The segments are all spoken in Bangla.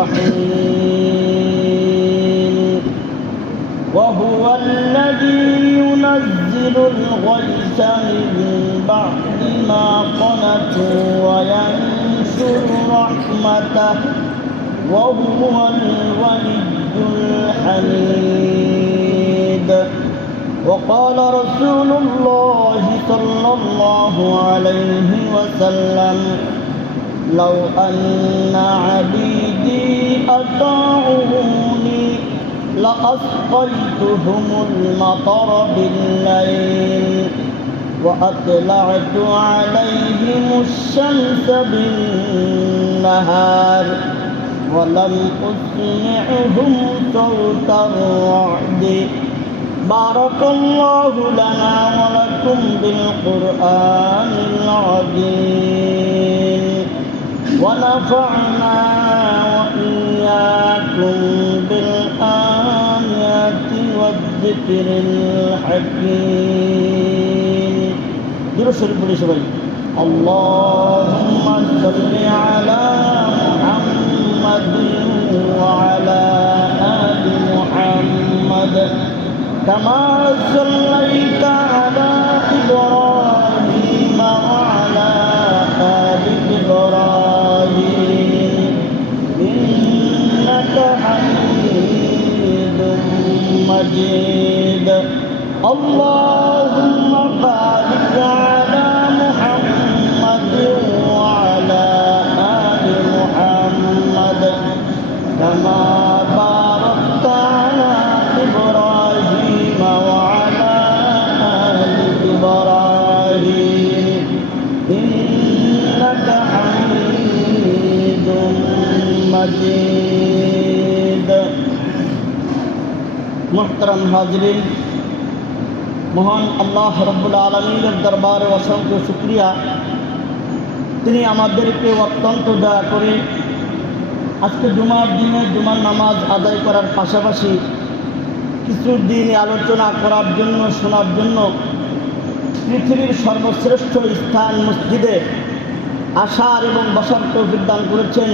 الرحيم. وهو الذي ينزل الغيث من بعد ما قنطوا وينشر رحمته. وهو الولي الحميد. وقال رسول الله صلى الله عليه وسلم لو أن عبيدي أطاعوني لأسقيتهم المطر بالليل وأطلعت عليهم الشمس بالنهار ولم أسمعهم صوت الرعد بارك الله لنا ولكم بالقرآن العظيم. ونفعنا والذكر الحكيم درس البوليس بي اللهم صل على محمد وعلى آل محمد كما صليت على إبراهيم مجيد الله মোহতরম হাজরিন। মহান আল্লাহ রব্বুল আলমিনের দরবারে অসংখ্য শুক্রিয়া। তিনি আমাদেরকে অত্যন্ত দয়া করে আজকে জুমার দিনে জুমার নামাজ আদায় করার পাশাপাশি কিছু দিন আলোচনা করার জন্য, শোনার জন্য পৃথিবীর সর্বশ্রেষ্ঠ স্থান মসজিদে আসার এবং বসার তৌফিক দান করেছেন।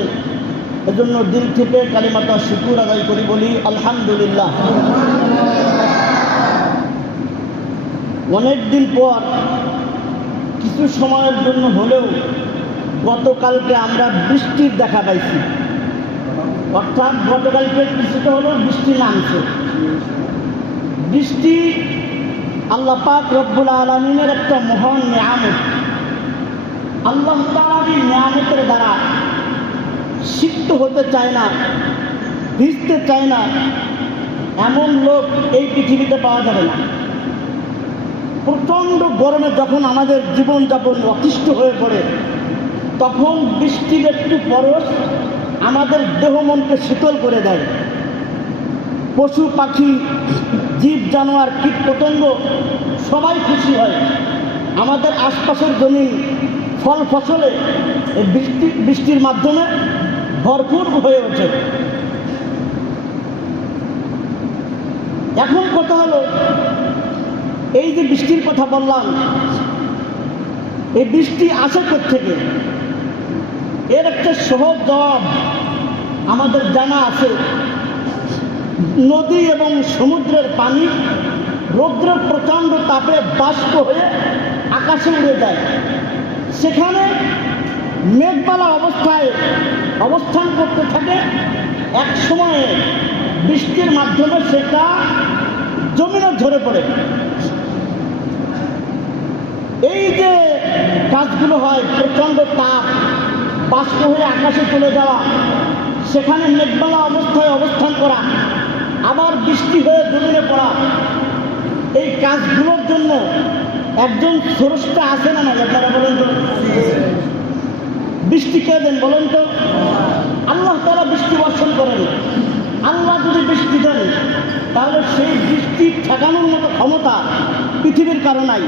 এজন্য দিল থেকে কালীমাতা শুকুর আদায় করি বলি, আলহামদুলিল্লাহ। অনেক দিন পর, কিছু সময়ের জন্য হলেও গতকালকে আমরা বৃষ্টির দেখা পাইছি। অর্থাৎ গতকালকে কিছুটা হলেও বৃষ্টি নামছে। বৃষ্টি আল্লাহ পাক রব্বুল আলমিনের একটা মহান নিয়ামত। আল্লাহ তালার নিয়ামতের দ্বারা সিক্ত হতে চায় না, ভিজতে চায় না, এমন লোক এই পৃথিবীতে পাওয়া যাবে না। প্রচণ্ড গরমে যখন আমাদের জীবনযাপন অতিষ্ঠ হয়ে পড়ে, তখন বৃষ্টির একটু পরশ আমাদের দেহ মনকে শীতল করে দেয়। পশু, পাখি, জীব, জানোয়ার, কীট, পতঙ্গ, সবাই খুশি হয়। আমাদের আশপাশের জমিন ফল, ফসলে বৃষ্টি, বৃষ্টির মাধ্যমে ভরপুর হয়ে ওঠে এখন কথা হলো এই যে বৃষ্টির কথা বললাম, এই বৃষ্টি আসে থেকে এর একটা সহজ জবাব আমাদের জানা আছে। নদী এবং সমুদ্রের পানি রৌদ্রের প্রচণ্ড তাপে বাষ্প হয়ে আকাশে উড়ে যায়। সেখানে মেঘবালা অবস্থায় অবস্থান করতে থাকে। এক সময়ে বৃষ্টির মাধ্যমে সেটা জমিনে ঝরে পড়ে। এই যে কাজগুলো হয়, প্রচণ্ড তাপ, বাষ্প হয়ে আকাশে চলে যাওয়া, সেখানে মেঘবালা অবস্থায় অবস্থান করা, আবার বৃষ্টি হয়ে জমিনে পড়া, এই কাজগুলোর জন্য একজন স্রষ্টা আছে না না আপনারা বলেন তো। বৃষ্টি কে দেন বলেন তো? আল্লাহ তারা বৃষ্টি বর্ষণ করেন। আল্লাহ যদি বৃষ্টি দেন, তাহলে সেই বৃষ্টি ঠেকানোর মতো ক্ষমতা পৃথিবীর কারও নাই।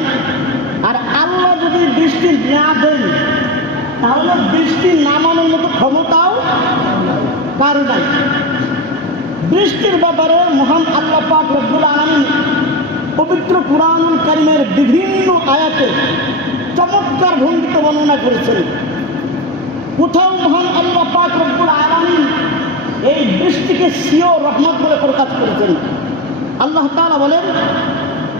আর আল্লাহ যদি বৃষ্টি না দেন, তাহলে বৃষ্টি নামানোর মতো ক্ষমতাও কারও নাই। বৃষ্টির ব্যাপারে মহান আল্লাহ পাক রব্বুল আলমিন পবিত্র কুরআনুল কারিমের বিভিন্ন আয়াতে চমৎকার ভঙ্গিতে বর্ণনা করেছেন। কোথাও মহান আল্লাহ পাক রব্বুল আলমিন এই বৃষ্টিকে সিও রহমত বলে প্রকাশ করেছেন। আল্লাহ তাআলা বলেন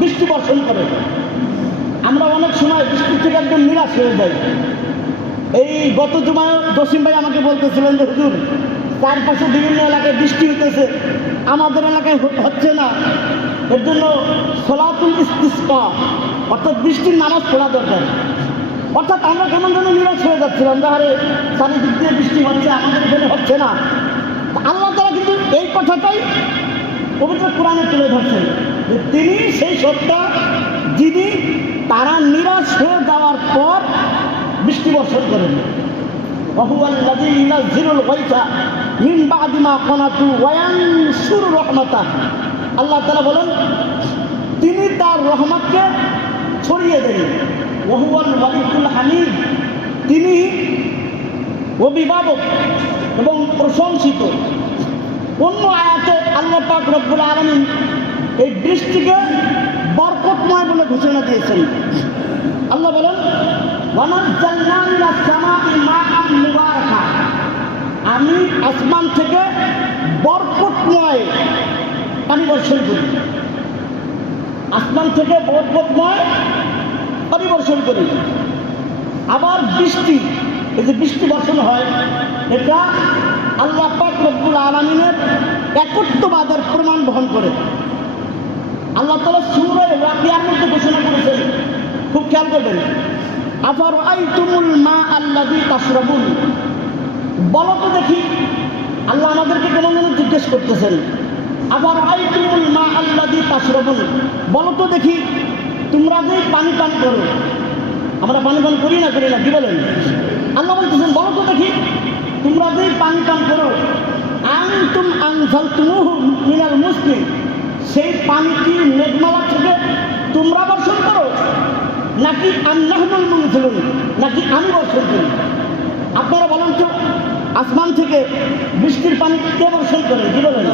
বৃষ্টি বর্ষণ করে। আমরা অনেক সময় বৃষ্টি থেকে একদম নিরাশ হয়ে যাই। এই গত জুমায় জসিম ভাই আমাকে বলতেছিলেন যে, হুজুর, চারপাশে বিভিন্ন এলাকায় বৃষ্টি হতেছে আমাদের এলাকায় হচ্ছে না। এর জন্য সলাতুল ইস্তিসকা, অর্থাৎ বৃষ্টির নামাজ পড়া দরকার। অর্থাৎ আমরা কেমন যেন নিরাশ হয়ে যাচ্ছিলাম যে, আরে, চারিদিক দিয়ে বৃষ্টি হচ্ছে, আমাদের এখানে হচ্ছে না। আল্লাহ তারা কিন্তু এই কথাটাই পবিত্র কোরআনে তুলে ধরছেন। তিনি সেই সত্তা যিনি তারা নিরাশ হয়ে যাওয়ার পর বৃষ্টি বর্ষণ করেন। আল্লাহ তালা বলেন, তিনি তার রহমতকে ছড়িয়ে দেন। ওহুয়াল ওয়ালিকুল হামিদ, তিনি অভিভাবক এবং প্রশংসিত। অন্য আয়াতে আল্লাহ পাক রব্বুল আলমিন এই বৃষ্টিকে বরকতময় বলে ঘোষণা দিয়েছেন। আল্লাহ বলেন আমি আসমান থেকে বরকতময় পানি বর্ষণ করি। আসমান থেকে বরকতময় পানি বর্ষণ করি। আবার বৃষ্টি, এই যে বৃষ্টি বর্ষণ হয়, এটা আল্লাহ পাক রব্বুল আলমিনের একত্ববাদের প্রমাণ বহন করে। আল্লাহ তালা সুরের রাকিয়ার মধ্যে ঘোষণা করেছেন। খুব খেয়াল করবেন। আবার আই তুমুল মা আল্লাদি তাসরাবুন বলো তো দেখি, আল্লাহ আমাদেরকে কেমন যেন জিজ্ঞেস করতেছেন? আবার আই তুমুল মা আল্লাদি তাসরাবুন বলো তো দেখি, তোমরা যে পানি পান করো, আমরা পানি পান করি না করি না, কি বলেন? আল্লাহ বলতেছেন, বলো তো দেখি, তোমরা যে পানি পান করো, আনতুম আনজাল তুমুহু মিনাল মুসলিম। সেই পানি কি মেঘমালা থেকে তোমরা বর্ষণ করো। নাকি আল্লাহনুল মুনজিলুন, নাকি আমি বর্ষণ করি আপনারা বলেন তো, আসমান থেকে বৃষ্টির পানি কে বর্ষণ করে, কি বলেন?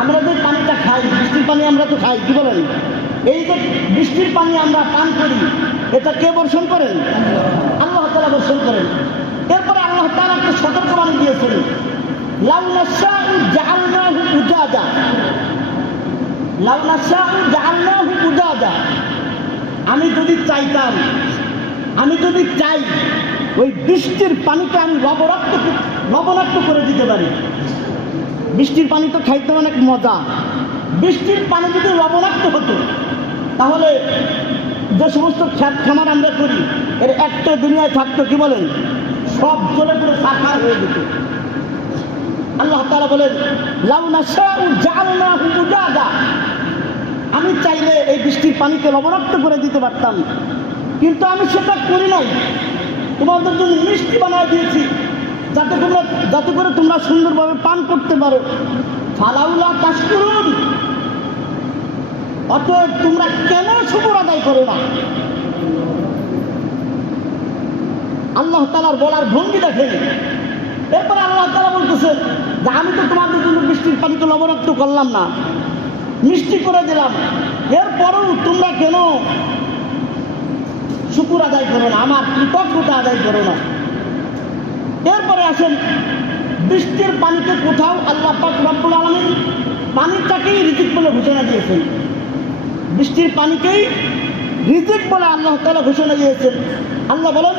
আমরা যে পানিটা খাই, বৃষ্টির পানি আমরা তো খাই, কি বলেন? এই যে বৃষ্টির পানি আমরা পান করি, এটা কে বর্ষণ করেন? আল্লাহ তালা বর্ষণ করেন। এরপরে আল্লাহ তালা একটা সতর্কবাণী দিয়েছেন, লাউ নাশাউ জাআলনাহু আমি যদি চাইতাম, আমি যদি চাই, ওই বৃষ্টির পানিকে আমি লবণাক্ত লবণাক্ত করে দিতে পারি। বৃষ্টির পানি তো খাইতে অনেক মজা। বৃষ্টির পানি যদি লবণাক্ত হতো, তাহলে যে সমস্ত খ্যাত খামার আমরা করি, এর একটা দুনিয়ায় থাকতো কি বলেন? সব জ্বলে পুরো সাকার হয়ে যেত। আল্লাহ তাআলা বলেন আমি চাইলে এই বৃষ্টির পানিকে লবণাক্ত করে দিতে পারতাম, কিন্তু আমি সেটা করি নাই। তোমাদের জন্য মিষ্টি বানিয়ে দিয়েছি, যাতে তোমরা যাতে করে তোমরা সুন্দরভাবে পান করতে পারো। ফালাউলা কাজ করুন অতএব তোমরা কেন শুকুর আদায় করো না? আল্লাহ তালার বলার ভঙ্গি দেখেন। এরপরে আল্লাহ তালা বলতেছেন যে আমি তো তোমাদের জন্য বৃষ্টির পানিকে লবণাক্ত করলাম না। মিষ্টি করে দিলাম। এরপরেও তোমরা কেন শুকুর আদায় করো না? আমার কৃতজ্ঞতা আদায় করো না। এরপরে আসেন, বৃষ্টির পানিতে কোথাও আল্লাহ পাক রব্বুল আলমিন পানিটাকেই রিজিক বলে ঘোষণা দিয়েছেন। বৃষ্টির পানিকেই রিজিক বলে আল্লাহ তালা ঘোষণা দিয়েছেন। আল্লাহ বলেন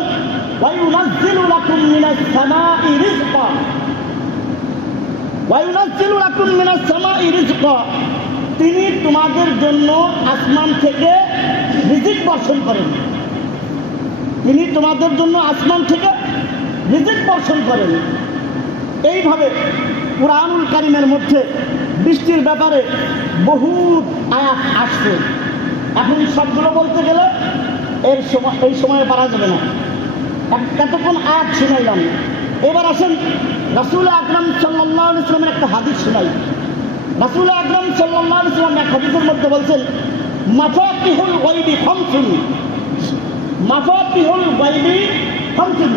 তিনি তোমাদের জন্য আসমান থেকে রিজিক বর্ষণ করেন। তিনি তোমাদের জন্য আসমান থেকে রিজিক বর্ষণ করেন। এইভাবে কোরআনুল কারিমের মধ্যে বৃষ্টির ব্যাপারে বহু আয়াত আসছে। এখন সবগুলো বলতে গেলে এর সময়, এই সময়ে পারা যাবে না। এতক্ষণ আয়াত শুনাইলাম। এবার আসেন রাসুল আকরাম সাল্লাহ ইসলামের একটা হাদিস শুনাই। রাসুল আকরাম সাল্লাহ ইসলাম এক হাদিসের মধ্যে বলছেন, মাফাতিহুল গাইবি খামসুন। মাফাতিহুল গাইবি খামসুন।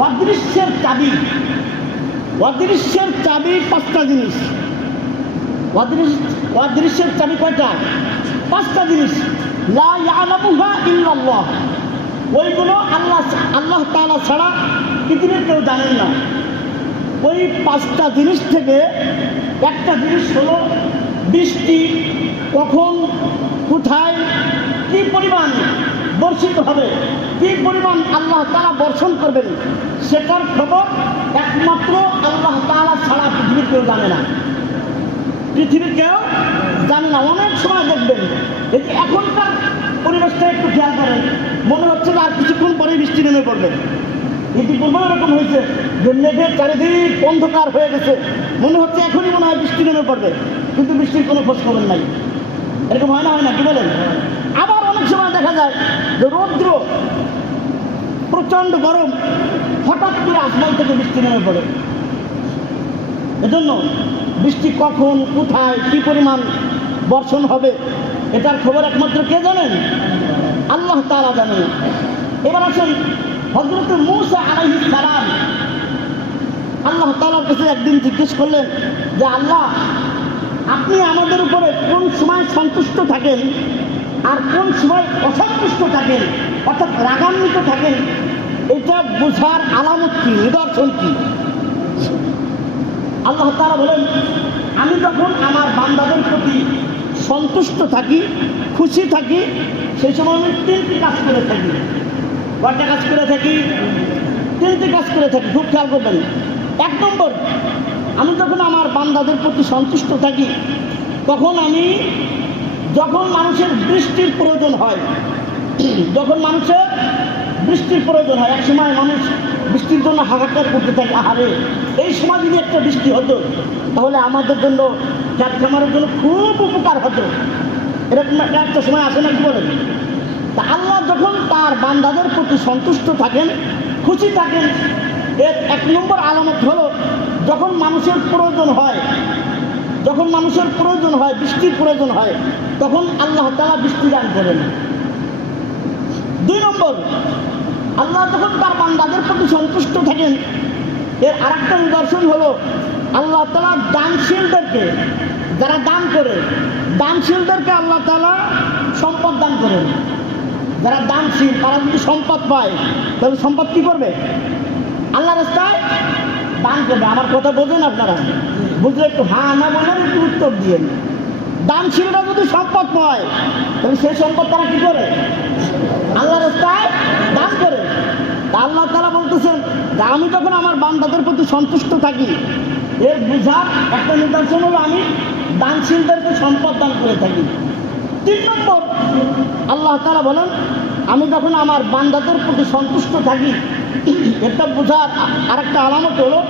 অদৃশ্যের চাবি। অদৃশ্যের চাবি পাঁচটা জিনিস। অদৃশ্য অদৃশ্যের চাবি কয়টা? পাঁচটা জিনিস। লা ইয়ালামুহা ইল্লাল্লাহ। ওইগুলো আল্লাহ আল্লাহ তাআলা ছাড়া পৃথিবীর কেউ জানেন না। ওই পাঁচটা জিনিস থেকে একটা জিনিস হলো বৃষ্টি, কখন, কোথায়, কি পরিমাণ বর্ষিত হবে, কি পরিমাণ আল্লাহ তাআলা বর্ষণ করবেন, সেটার খবর একমাত্র আল্লাহ তাআলা ছাড়া পৃথিবীর কেউ জানে না। পৃথিবীর কেউ জানে না। অনেক সময় দেখবেন যে এখনকার পরিবেশটা একটু খেয়াল করেন, মনে হচ্ছে যে আর কিছুক্ষণ পরে বৃষ্টি নেমে পড়বে। ইতিপূর্বে এরকম হয়েছে যে মেঘের চারিদিক অন্ধকার হয়ে গেছে। মনে হচ্ছে এখনই মনে হয় বৃষ্টি নেমে পড়বে, কিন্তু বৃষ্টির কোনো খোঁজ খবর নাই। এরকম হয় না হয় না, কি বলেন? আবার অনেক সময় দেখা যায় যে রৌদ্র, প্রচণ্ড গরম, হঠাৎ করে আসমান থেকে বৃষ্টি নেমে পড়ে। এজন্য বৃষ্টি কখন, কোথায়, কি পরিমাণ বর্ষণ হবে, এটার খবর একমাত্র কে জানেন? আল্লাহ তারা জানেন। এবার আসেন হজরত মুসা আলাইহিস সালাম আল্লাহ তালার কাছে একদিন জিজ্ঞেস করলেন যে, আল্লাহ, আপনি আমাদের উপরে কোন সময় সন্তুষ্ট থাকেন আর কোন সময় অসন্তুষ্ট থাকেন? অর্থাৎ রাগান্বিত থাকেন। এটা বোঝার আলামত কি, নিদর্শন কি? আল্লাহ তারা বলেন, আমি যখন আমার বান্দাদের প্রতি সন্তুষ্ট থাকি, খুশি থাকি, সেই সময় আমি তিনটি কাজ করে থাকি। কয়টা কাজ করে থাকি তিনটি কাজ করে থাকি, খুব খেয়াল করবেন। এক নম্বর, আমি যখন আমার বান্দাদের প্রতি সন্তুষ্ট থাকি, তখন আমি যখন মানুষের বৃষ্টির প্রয়োজন হয়, যখন মানুষের বৃষ্টির প্রয়োজন হয়, এক সময় মানুষ বৃষ্টির জন্য হাহাকার করতে থাকে, আহারে, এই সময় যদি একটা বৃষ্টি হতো, তাহলে আমাদের জন্য চার খামারের জন্য খুব উপকার হতো। এরকম একটা সময় আসে না কি বলেন? যখন তার বান্দাদের প্রতি সন্তুষ্ট থাকেন, খুশি থাকেন, এর এক নম্বর আলামত হলো, যখন মানুষের প্রয়োজন হয়, যখন মানুষের প্রয়োজন হয়, বৃষ্টির প্রয়োজন হয়, তখন আল্লাহ তালা বৃষ্টি দান করেন। দুই নম্বর, আল্লাহ যখন তার বান্দাদের প্রতি সন্তুষ্ট থাকেন, এর আরেকটা নিদর্শন হলো, আল্লাহ তালা দানশীলদেরকে, যারা দান করে, দানশীলদেরকে আল্লাহ তালা সম্পদ দান করেন। যারা দানশীল তারা যদি সম্পদ পায়। তাহলে সম্পদ কী করবে? আল্লাহ রাস্তায় দান করবে। আমার কথা বোঝেন আপনারা? বুঝলে একটু হ্যাঁ না বললেন একটু উত্তর দিয়ে দানশীলরা যদি সম্পদ পায় তাহলে সেই সম্পদ তারা কি করে? আল্লাহ রাস্তায় দান করে। আল্লাহ তারা বলতেছেন আমি যখন আমার বান্দাদের প্রতি সন্তুষ্ট থাকি, এর বোঝার একটা নিদর্শন হলো আমি দানশীলদেরকে সম্পদ দান করে থাকি। তিন নম্বর। আল্লাহ তারা বলেন, আমি যখন আমার বান্দাদের প্রতি সন্তুষ্ট থাকি এটা বোঝার আরেকটা আলামত হলো,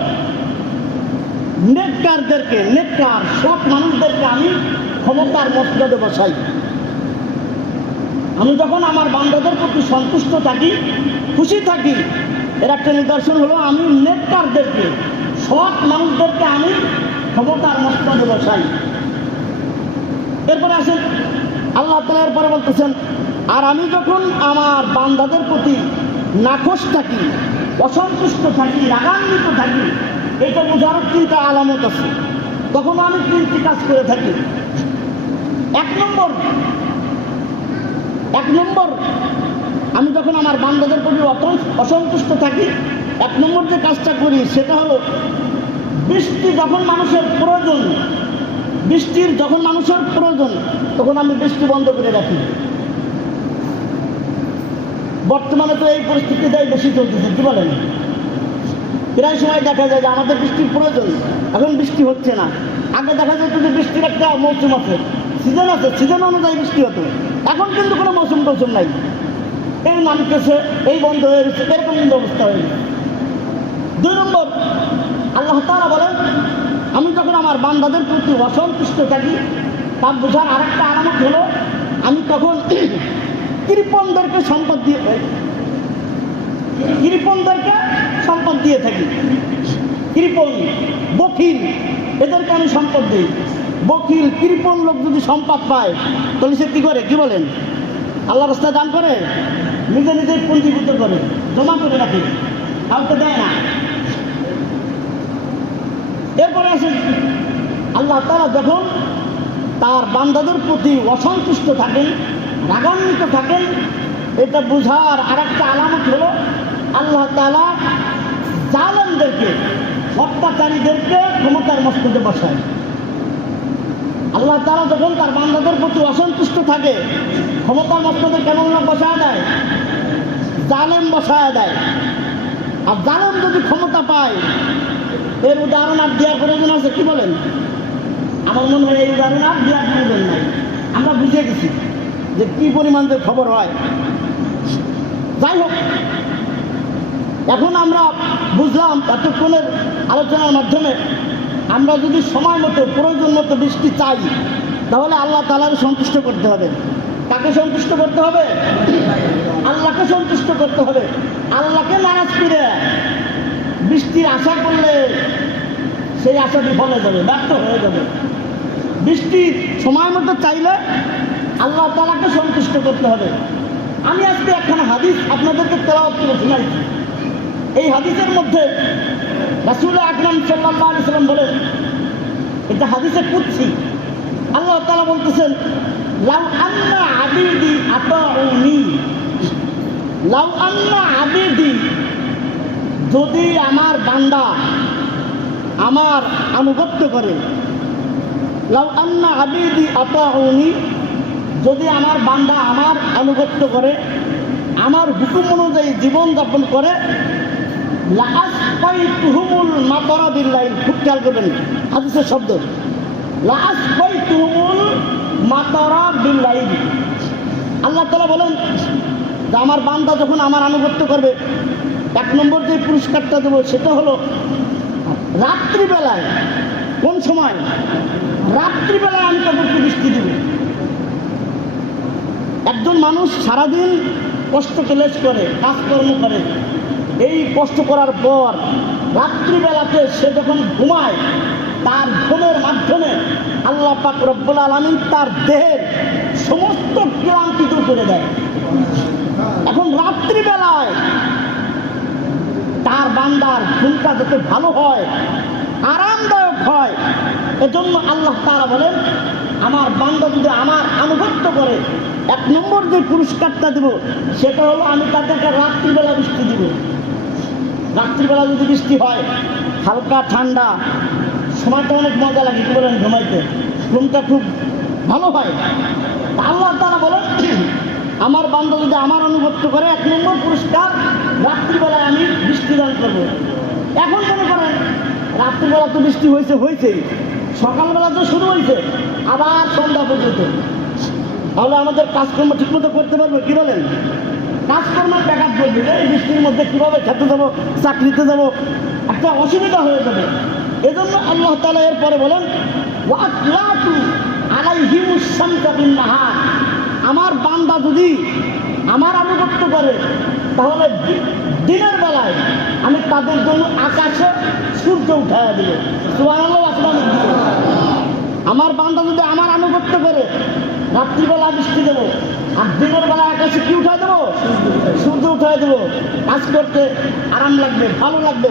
নেককারদেরকে, নেককার, সৎ মানুষদেরকে আমি ক্ষমতার মর্যাদা বসাই। আমি যখন আমার বান্দাদের প্রতি সন্তুষ্ট থাকি, খুশি থাকি, এর একটা নিদর্শন হলো, আমি নেককারদেরকে, সৎ মানুষদেরকে আমি ক্ষমতার মর্যাদা বসাই। এরপরে আসেন আল্লাহ তালা এরপরে বলতেছেন, আর আমি যখন আমার বান্দাদের প্রতি নাখোশ থাকি, অসন্তুষ্ট থাকি, রাগান্বিত থাকি, এটা বোঝার তিনটা আলামত আছে। তখন আমি তিনটি কাজ করে থাকি। এক নম্বর এক নম্বর, আমি যখন আমার বান্দাদের প্রতি অসন্তুষ্ট থাকি, এক নম্বর যে কাজটা করি সেটা হলো, বৃষ্টি যখন মানুষের প্রয়োজন বৃষ্টির যখন মানুষের প্রয়োজন, তখন আমি বৃষ্টি বন্ধ করে রাখি। বর্তমানে তো এই পরিস্থিতিটাই বেশি চলতেছে কি বলেন প্রায় সময় দেখা যায় যে আমাদের বৃষ্টির প্রয়োজন, এখন বৃষ্টি হচ্ছে না। আগে দেখা যেত যে বৃষ্টির একটা মৌসুম আছে, সিজন আছে, সিজন অনুযায়ী বৃষ্টি হতো। এখন কিন্তু কোনো মৌসুম টৌসুম নাই। এই নামতেছে এই বন্ধ হয়ে গেছে, এরকম কিন্তু অবস্থা হয়ে দুই নম্বর, আল্লাহ তারা বলেন আমি যখন আমার বান্দাদের প্রতি অসন্তুষ্ট থাকি তার বোঝার আর একটা আরামত হলো, আমি তখন কৃপণদেরকে সম্পদ দিয়ে কৃপণদেরকে সম্পদ দিয়ে থাকি। কৃপণ বকিল এদেরকে আমি সম্পদ দিই। বকিল কৃপণ লোক যদি সম্পদ পায়, তাহলে সে কী করে? কি বলেন? আল্লাহ রাস্তায় দান করে? নিজে নিজে পঞ্জীভূত করে, জমা করে রাখে। কাউকে দেয় না। এরপরে আসে, আল্লাহ তারা যখন তার বান্দাদের প্রতি অসন্তুষ্ট থাকেন, রাগান্বিত থাকেন, এটা বোঝার আর একটা আলামত হলো, আল্লাহ তালা জালেমদেরকে, অত্যাচারীদেরকে ক্ষমতার মস্তকে বসায়। আল্লাহ তালা যখন তার বান্দাদের প্রতি অসন্তুষ্ট থাকে, ক্ষমতার মস্তকে কেমন না বসায় দেয়? জালেম বসায় দেয়। আর জালেম যদি ক্ষমতা পায় এর উদাহরণ আর দেওয়ার প্রয়োজন আছে, কি বলেন? আমার মনে হয় এই উদাহরণ আর দেওয়ার প্রয়োজন নাই। আমরা বুঝে গেছি যে কি পরিমাণ যে খবর হয়। যাই হোক, এখন আমরা বুঝলাম এতক্ষণের আলোচনার মাধ্যমে আমরা যদি সময় মতো, প্রয়োজন মতো বৃষ্টি চাই, তাহলে আল্লাহ তালাকে সন্তুষ্ট করতে হবে। কাকে সন্তুষ্ট করতে হবে? আল্লাহকে সন্তুষ্ট করতে হবে। আল্লাহকে নারাজ করে বৃষ্টির আশা করলে সেই আশা বিফল হয়ে যাবে, ব্যর্থ হয়ে যাবে। বৃষ্টি সময় মতো চাইলে আল্লাহ তালাকে সন্তুষ্ট করতে হবে। আমি আজকে একখানা হাদিস আপনাদেরকে তেলাওয়াত করে শোনাইছি। এই হাদিসের মধ্যে রাসুল আকরাম সাল্লাহ আলি সাল্লাম বলেন, এটা হাদিসে কুচ্ছি আল্লাহ তালা বলতেছেন, লাউ আন্না আবিদি আতাউনি। লাউ আন্না আবিদি যদি আমার বান্দা আমার আনুগত্য করে, লাউ যদি আমার বান্দা আমার আনুগত্য করে, আমার হুকুম অনুযায়ী জীবনযাপন করে মাতরা খুব খেয়াল করবেন শব্দ। মাতরা আল্লাহ তালা বলেন যে আমার বান্দা যখন আমার আনুগত্য করবে এক নম্বর যে পুরস্কারটা দেবো, সেটা হলো রাত্রিবেলায়, কোন সময়? রাত্রিবেলায় আমি তাদেরকে বৃষ্টি দেব। একজন মানুষ সারাদিন কষ্ট ক্লেশ করে, কাজকর্ম করে, এই কষ্ট করার পর রাত্রিবেলাতে সে যখন ঘুমায়, তার ঘুমের মাধ্যমে আল্লাহ পাক রব্বুল আলমিন তার দেহের সমস্ত ক্লান্তি দূর করে দেয়। এখন রাত্রিবেলায় তার বান্দার ঘুমটা যাতে ভালো হয়, আরামদায়ক হয়, এজন্য আল্লাহ তারা বলেন, আমার বান্দা যদি আমার আনুগত্য করে, এক নম্বর যে পুরস্কারটা দেব, সেটা হলো আমি তাদেরকে রাত্রিবেলা বৃষ্টি দিব। রাত্রিবেলা যদি বৃষ্টি হয়, হালকা ঠান্ডা, সময়টা অনেক মজা লাগে, কি বলেন ঘুমাইতে? ঘুমটা খুব ভালো হয়। আল্লাহ তারা বলেন, আমার বান্ধব যদি আমার অনুগত্য করে, এক নম্বর পুরস্কার রাত্রিবেলায় আমি বৃষ্টি দান করব এখন মনে করেন, রাত্রিবেলা তো বৃষ্টি হয়েছে, হয়েছেই। সকালবেলা তো শুরু হয়েছে, আবার সন্ধ্যা পর্যন্ত। তাহলে আমাদের কাজকর্ম ঠিকমতো করতে পারব, কি বলেন? কাজকর্মের ব্যাঘাত করবে এই বৃষ্টির মধ্যে কীভাবে খেতে যাব, চাকরিতে যাব, একটা অসুবিধা হয়ে যাবে। এজন্য আল্লাহ তালা বলেন শামসা বিন নাহার। আমার বান্দা যদি আমার আনুগত্য করে তাহলে দিনের বেলায় আমি তাদের জন্য আকাশে সূর্য উঠাইয়া দিল সুবহানাল্লাহ, আসমান আমার বান্দা যদি আমার আনুগত্য করে, রাত্রিবেলা বৃষ্টি দেবো, আর দিনের বেলা আকাশে কি উঠাই দেবো? সূর্য উঠাই দেবো। কাজ করতে আরাম লাগবে, ভালো লাগবে,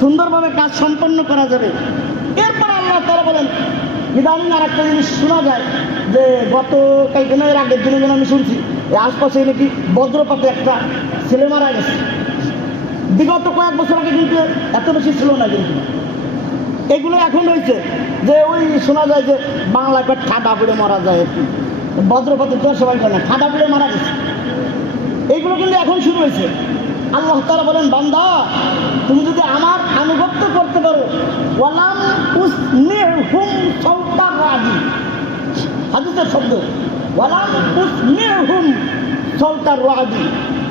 সুন্দরভাবে কাজ সম্পন্ন করা যাবে। এরপর আল্লাহ তারা বলেন, ইদানিং আর একটা জিনিস শোনা যায় যে গত না এর আগের দিনে যেন আমি শুনছি। আশপাশে নাকি বজ্রপাতে একটা ছেলে মারা গেছে? বিগত কয়েক বছর আগে কিন্তু এত বেশি ছিল না কিন্তু। এগুলো এখন হয়েছে যে ওই শোনা যায় যে বাংলায় কয় ঠাডা পড়ে মারা যায়। বজ্রপাতে তো সবাই করে না, ঠাডা পড়ে মারা গেছে। এইগুলো কিন্তু এখন শুরু হয়েছে। আল্লাহ তারা বলেন, বান্দা, তুমি যদি আমার আনুগত্য করতে পারো, ওয়ালাম সাউতার রাজি হাদিসের শব্দ।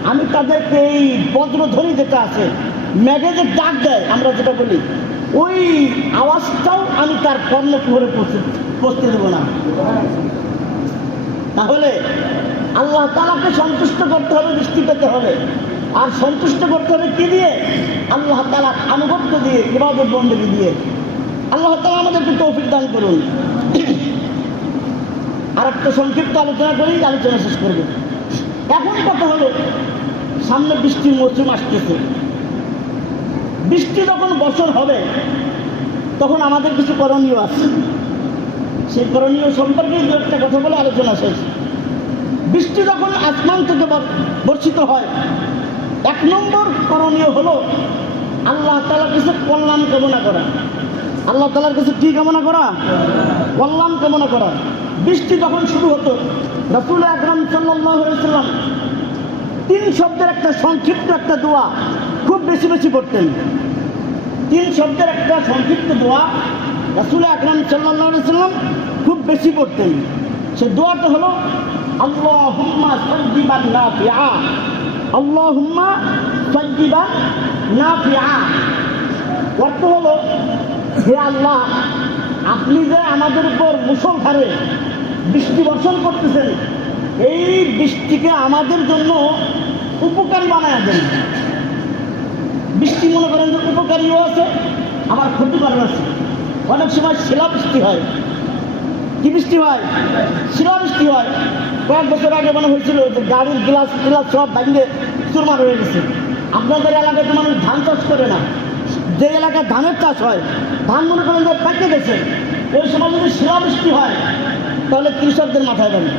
আমি তাদেরকে এই বজ্রধ্বনি যেটা আছে ম্যাগে ডাক দেয়, আমরা যেটা বলি, ওই আওয়াজটাও আমি তার কর্ণকুহরে পৌঁছে পৌঁছতে দেবো না। তাহলে আল্লাহ তালাকে সন্তুষ্ট করতে হবে বৃষ্টি পেতে হবে। আর সন্তুষ্ট করতে হবে কি দিয়ে? আল্লাহ তালা আনুগত্য দিয়ে, ইবাদত বন্দী দিয়ে। আল্লাহ তালা আমাদেরকে তৌফিক দান করুন। আর একটা সংক্ষিপ্ত আলোচনা করেই আলোচনা শেষ করবে। এখন কথা হলো, সামনে বৃষ্টির মৌসুম আসতেছে। বৃষ্টি যখন বছর হবে, তখন আমাদের কিছু করণীয় আছে। সেই করণীয় সম্পর্কে দু একটা কথা বলে আলোচনা শেষ। বৃষ্টি যখন আসমান থেকে বর- বর্ষিত হয়, এক নম্বর করণীয় হলো আল্লাহ তালার কাছে কল্যাণ কামনা করা। আল্লাহ তালার কাছে কি কামনা করা? কল্যাণ কামনা করা। বৃষ্টি যখন শুরু হতো, রসুল আকরাম সাল্লাম তিন শব্দের একটা সংক্ষিপ্ত একটা দোয়া খুব বেশি বেশি করতেন তিন শব্দের একটা সংক্ষিপ্ত দোয়া রসুল আকরাম সাল্লাম খুব বেশি করতেন সে দোয়াটা হলো আল্লাহ হুম্মা না ফিয়া আল্লাহ হুম্মা না ফিয়া অর্থ হলো, হে আল্লাহ, আপনি যে আমাদের উপর মুসলধারে বৃষ্টি বর্ষণ করতেছেন। এই বৃষ্টিকে আমাদের জন্য উপকারী বানায় দেন। বৃষ্টি মনে করেন যে উপকারীও আছে, আবার ক্ষতিকরও আছে। অনেক সময় শিলা বৃষ্টি হয়। কি বৃষ্টি হয়? শিলা বৃষ্টি হয়। কয়েক বছর আগে মনে হয়েছিল যে গাড়ির গ্লাস গ্লাস সব ভাঙে চুরমার হয়ে গেছে। আপনাদের এলাকায় তো মানুষ ধান চাষ করে না। যে এলাকায় ধানের চাষ হয়, ধান মনে করেন যে পেকে গেছে। ওই সময় যদি শিলা বৃষ্টি হয় তাহলে কৃষকদের মাথায় যাবে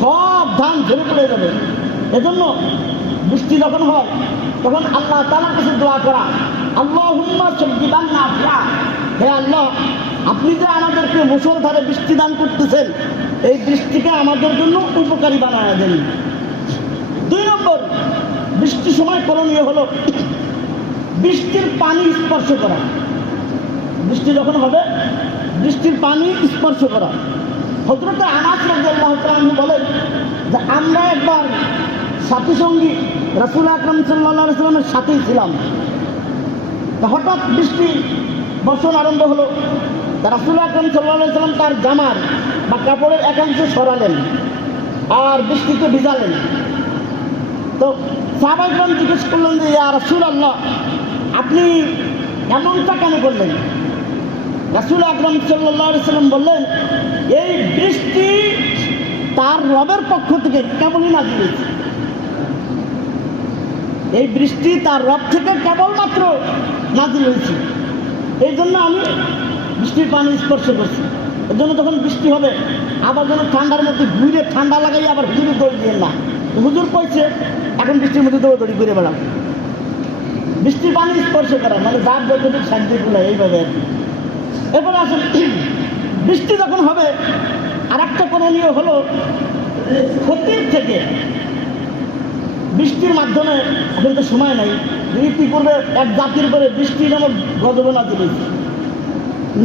সব ধান ঝরে পড়ে যাবে। এজন্য বৃষ্টি যখন হয়, তখন আল্লাহ তালার কাছে দোয়া করা আল্লাহ সবজি দান না হে আল্লাহ, আপনি যে আমাদেরকে মুসলধারে বৃষ্টি দান করতেছেন, এই বৃষ্টিকে আমাদের জন্য উপকারী বানায় দেন। দুই নম্বর, বৃষ্টির সময় করণীয় হলো বৃষ্টির পানি স্পর্শ করা। বৃষ্টি যখন হবে বৃষ্টির পানি স্পর্শ করা। হজরত আনাস তাআলা বলেন যে, আমরা একবার সাথী সঙ্গী রাসূল আকরাম আলাইহি সাল্লামের সাথেই ছিলাম। হঠাৎ বৃষ্টি বর্ষণ আরম্ভ হলো। রাসূল আকরাম আলাইহি সাল্লাম তার জামার বা কাপড়ের একাংশ সরালেন আর বৃষ্টিতে ভিজালেন। তো সাহাবাইকরাম জিজ্ঞেস করলেন যে, ইয়া রাসূল আল্লাহ আপনি এমনটা কেন করলেন? রাসুল আকরম সাল্লাম বললেন, এই বৃষ্টি তার রবের পক্ষ থেকে কেবলই নাজিল হয়েছে। এই বৃষ্টি তার রব থেকে কেবলমাত্র নাজিল হয়েছে। এই জন্য আমি বৃষ্টির পানি স্পর্শ করছি। এর জন্য যখন বৃষ্টি হবে, আবার যেন ঠান্ডার মধ্যে ঘুরে ঠান্ডা লাগাই আবার হুজুর দৌড় দিয়ে না। হুজুর কইছে, এখন বৃষ্টির মধ্যে দৌড়দৌড়ি ঘুরে বেড়াম বৃষ্টির পানি স্পর্শ করা মানে যার যতটুকু শান্তিগুলো এইভাবে আর কি। এরপরে আসেন। বৃষ্টি যখন হবে আর একটা করণীয় হলো, ক্ষতির থেকে বৃষ্টির মাধ্যমে এখন তো সময় নাই। ইতিপূর্বে এক জাতির করে বৃষ্টি নামক গজবনা দিল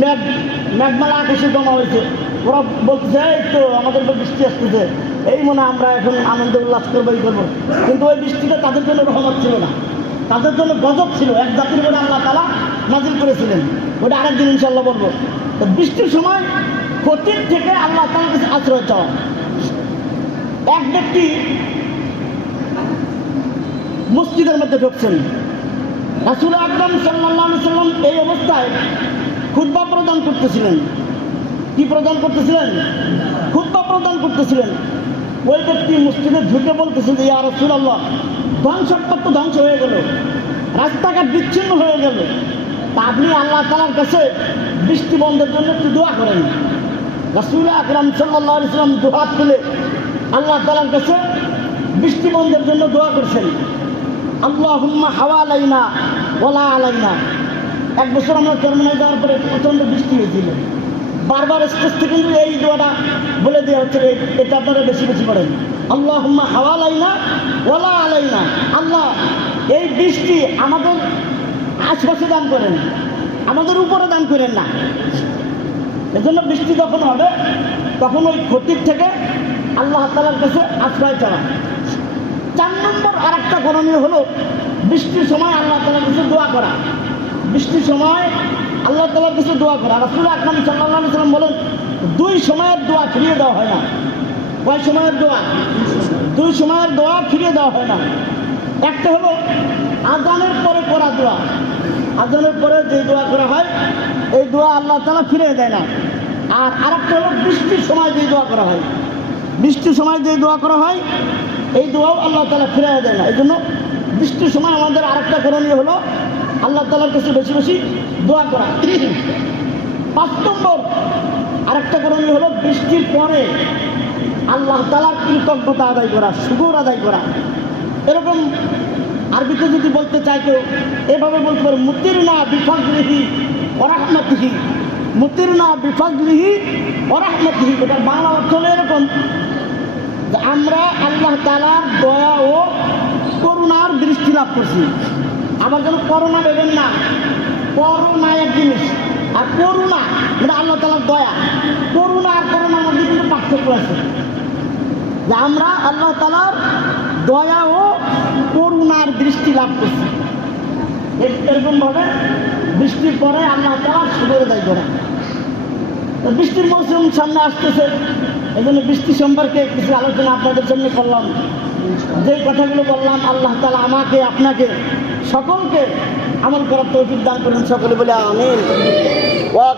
মেঘ, মেঘমালা আকাশে জমা হয়েছে। ওরা বলতেছে, এই তো আমাদের তো বৃষ্টি আসতেছে। এই মনে আমরা এখন আনন্দ উল্লাস করব, এই করব। কিন্তু ওই বৃষ্টিটা তাদের জন্য রহমত ছিল না। তাদের জন্য গজব ছিল। এক জাতির করে আল্লাহ তালা নাজিল করেছিলেন। ওটা আরেকদিন ইনশাল্লাহ বলব তো বৃষ্টির সময় ক্ষতির থেকে আল্লাহ তালার কাছে আশ্রয় চাওয়া। এক ব্যক্তি মসজিদের মধ্যে ঢুকছেন। রাসুল আকরম সাল্লাহ সাল্লাম এই অবস্থায় খুদ্া প্রদান করতেছিলেন। কি প্রদান করতেছিলেন? খুদ্া প্রদান করতেছিলেন। ওই ব্যক্তি মসজিদে ঢুকে বলতেছেন যে, ইয়া রসুল আল্লাহ ধ্বংসপত্র তো ধ্বংস হয়ে গেল। রাস্তাঘাট বিচ্ছিন্ন হয়ে গেল। আপনি আল্লাহ তালার কাছে বৃষ্টি বন্ধের জন্য একটু দোয়া করেন। রাসুল আকরাম সাল্লাহ ইসলাম দুহাত তুলে আল্লাহ তালার কাছে বৃষ্টি বন্ধের জন্য দোয়া করছেন। আল্লাহ হুম্মা হাওয়া আলাইনা ওলা আলাইনা। এক বছর আমরা চরমনায় যাওয়ার পরে প্রচণ্ড বৃষ্টি হয়েছিল। বারবার থেকে কিন্তু এই দোয়াটা বলে দেওয়া হচ্ছে এটা আপনারা বেশি বেশি করেন আল্লাহ হুম্মা হাওয়া আলাইনা ওলা আলাইনা। আল্লাহ, এই বৃষ্টি আমাদের আশপাশে দান করেন। আমাদের উপরে দান করেন না। এজন্য বৃষ্টি যখন হবে, তখন ওই ক্ষতির থেকে আল্লাহ তালার কাছে আশ্রয় চাওয়া। চার নম্বর আর একটা করণীয় হলো বৃষ্টির সময় আল্লাহ তালার কাছে দোয়া করা। বৃষ্টির সময় আল্লাহ তালার কাছে দোয়া করা। রাসুল আকরাম সাল্লাহ সাল্লাম বলেন, দুই সময়ের দোয়া ফিরিয়ে দেওয়া হয় না। কয় সময়ের দোয়া? দুই সময়ের দোয়া ফিরিয়ে দেওয়া হয় না। একটা হলো আজানের পরে করা দোয়া। আজানের পরে যে দোয়া করা হয়, এই দোয়া আল্লাহ তালা ফিরিয়ে দেয় না। আর আরেকটা হলো বৃষ্টির সময় যে দোয়া করা হয়। বৃষ্টির সময় যে দোয়া করা হয়, এই দোয়াও আল্লাহ তালা ফিরিয়ে দেয় না। এই জন্য বৃষ্টির সময় আমাদের আরেকটা করণীয় হলো আল্লাহ তালার কাছে বেশি বেশি দোয়া করা। পাঁচ নম্বর আরেকটা করণীয় হলো বৃষ্টির পরে আল্লাহ তালার কৃতজ্ঞতা আদায় করা, শুকুর আদায় করা। এরকম আরবিতে যদি বলতে চাই কেউ, এভাবে বলতে পারে মুতির না বিফাজলিহি অরাহমাতিহি মুতির না বিফাজলিহি অরাহমাতিহি এটা বাংলা অর্থ হলো এরকম যে আমরা আল্লাহ তালার দয়া ও করুণার দৃষ্টি লাভ করছি। আবার যেন করোনা দেবেন না। করোনা এক জিনিস। আর করুণা মানে আল্লাহ তালার দয়া। করুণা আর করোনার মধ্যে কিন্তু পার্থক্য আছে। যে আমরা আল্লাহ তালার দয়া ও করুণার দৃষ্টি লাভ করছি এ- এরকমভাবে বৃষ্টির পরে আল্লাহ তালা সুদের দায় করা তো বৃষ্টির মৌসুম সামনে আসতেছে এই জন্য বৃষ্টি সম্পর্কে কিছু আলোচনা আপনাদের সামনে করলাম। যে কথাগুলো বললাম, আল্লাহ তালা আমাকে, আপনাকে, সকলকে আমল করার তৌফিক দান করেন, সকলে বলে আমিন।